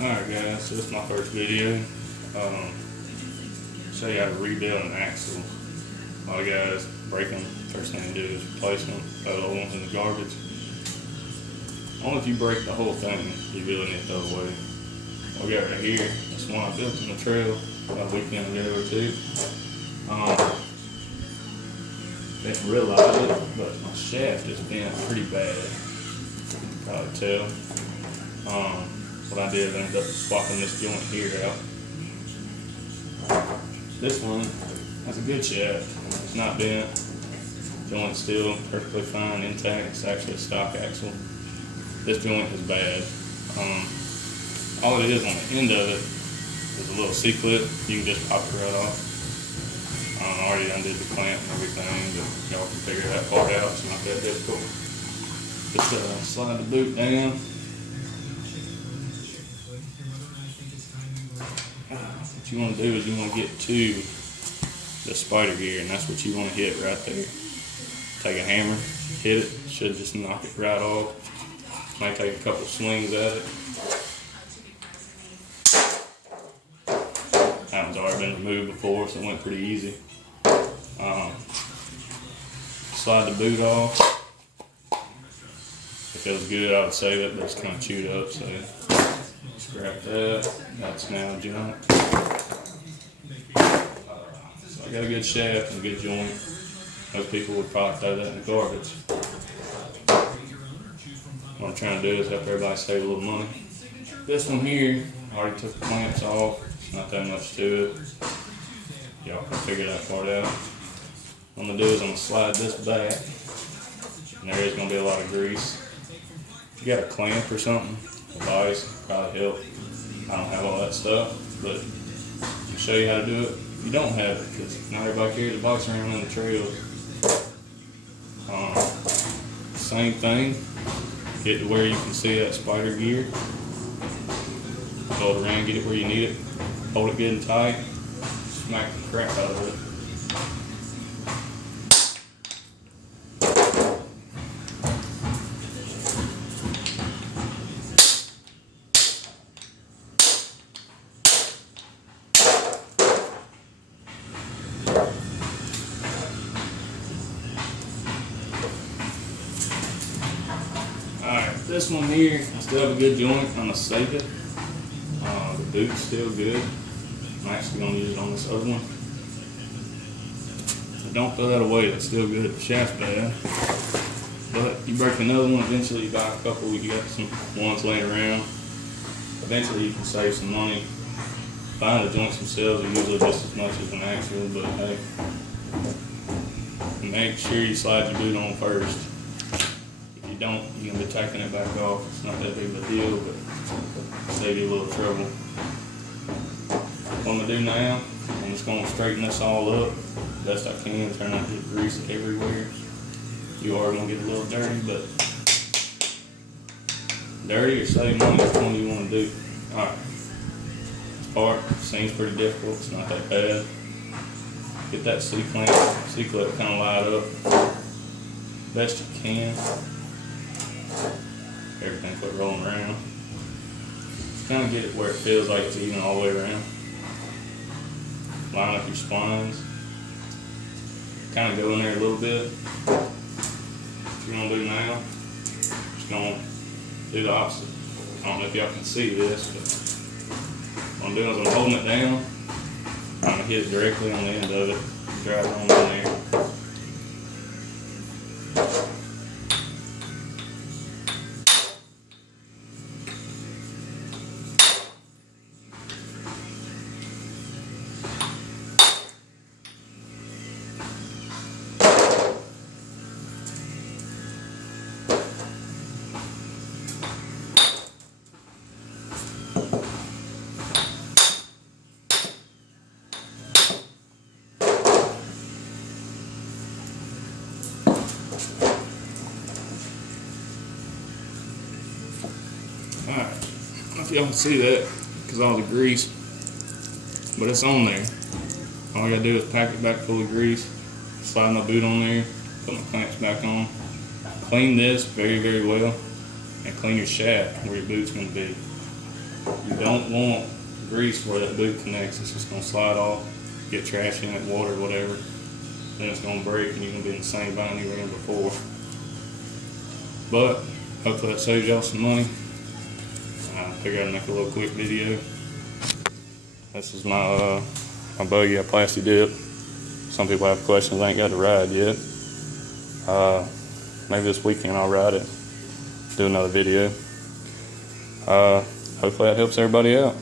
Alright guys, so this is my first video. Show you how to rebuild an axle. A lot of guys break them, first thing they do is replace them, throw the old ones in the garbage. Only if you break the whole thing, you really need to throw it away. What we got right here, that's one I built in the trail about a weekend ago or two. Didn't realize it, but my shaft is bent pretty bad. You can probably tell. What I did, I ended up swapping this joint here out. This one has a good shaft. It's not bent. Joint's still perfectly fine, intact. It's actually a stock axle. This joint is bad. All it is on the end of it is a little C-clip. You can just pop it right off. I already undid the clamp and everything, but y'all can figure that part out. It's not that difficult. Just slide the boot down. What you want to do is you want to get to the spider gear, and that's what you want to hit right there. Take a hammer, hit it, should just knock it right off. Might take a couple swings at it. That one's already been removed before, so it went pretty easy. Slide the boot off. It feels good, I would save it, but it's kind of chewed up, so scrap that. That's now junk. So I got a good shaft and a good joint. Most people would probably throw that in the garbage. What I'm trying to do is help everybody save a little money. This one here, I already took the clamps off. It's not that much to it. Y'all can figure that part out. What I'm going to do is I'm going to slide this back. And there is going to be a lot of grease. If you got a clamp or something, a vise would probably help. I don't have all that stuff, but I'll show you how to do it. If you don't have it, because not everybody carries a box around in the trails. Same thing. Get to where you can see that spider gear. Fold it around, get it where you need it. Hold it good and tight. Smack the crap out of it. Alright, this one here, I still have a good joint. I'm going to save it. The boot's still good. I'm actually going to use it on this other one. But don't throw that away, that's still good. The shaft's bad. But you break another one, eventually you buy a couple, you got some ones laying around. Eventually you can save some money. Buying the joints themselves are usually just as much as an axle, but hey. Make sure you slide your boot on first. Don't, you're going to be taking it back off. It's not that big of a deal, but save you a little trouble. What I'm going to do now, I'm just going to straighten this all up best I can, try not to get grease everywhere. You are going to get a little dirty, but dirty or save money, which one do you want to do? Alright, this part seems pretty difficult, it's not that bad. Get that C-clip kind of light up best you can. Everything quit rolling around. Just kind of get it where it feels like it's even all the way around. Line up your splines. Kind of go in there a little bit. What you're going to do now, just going to do the opposite. I don't know if y'all can see this, but what I'm doing is I'm holding it down. I'm going to hit it directly on the end of it. Drive it on in there. Alright, I don't know if y'all can see that because all the grease, but it's on there. All I gotta do is pack it back full of grease, slide my boot on there, put my clamps back on, clean this very, very well, and clean your shaft where your boot's gonna be. You don't want grease where that boot connects. It's just gonna slide off, get trash in it, water, whatever. Then it's gonna break and you're gonna be in the same bind you were in before. But hopefully that saves y'all some money. I figured I'd make a little quick video. This is my my buggy I plasti dip. Some people have questions. I ain't got to ride yet. Maybe this weekend I'll ride it. Do another video. Hopefully that helps everybody out.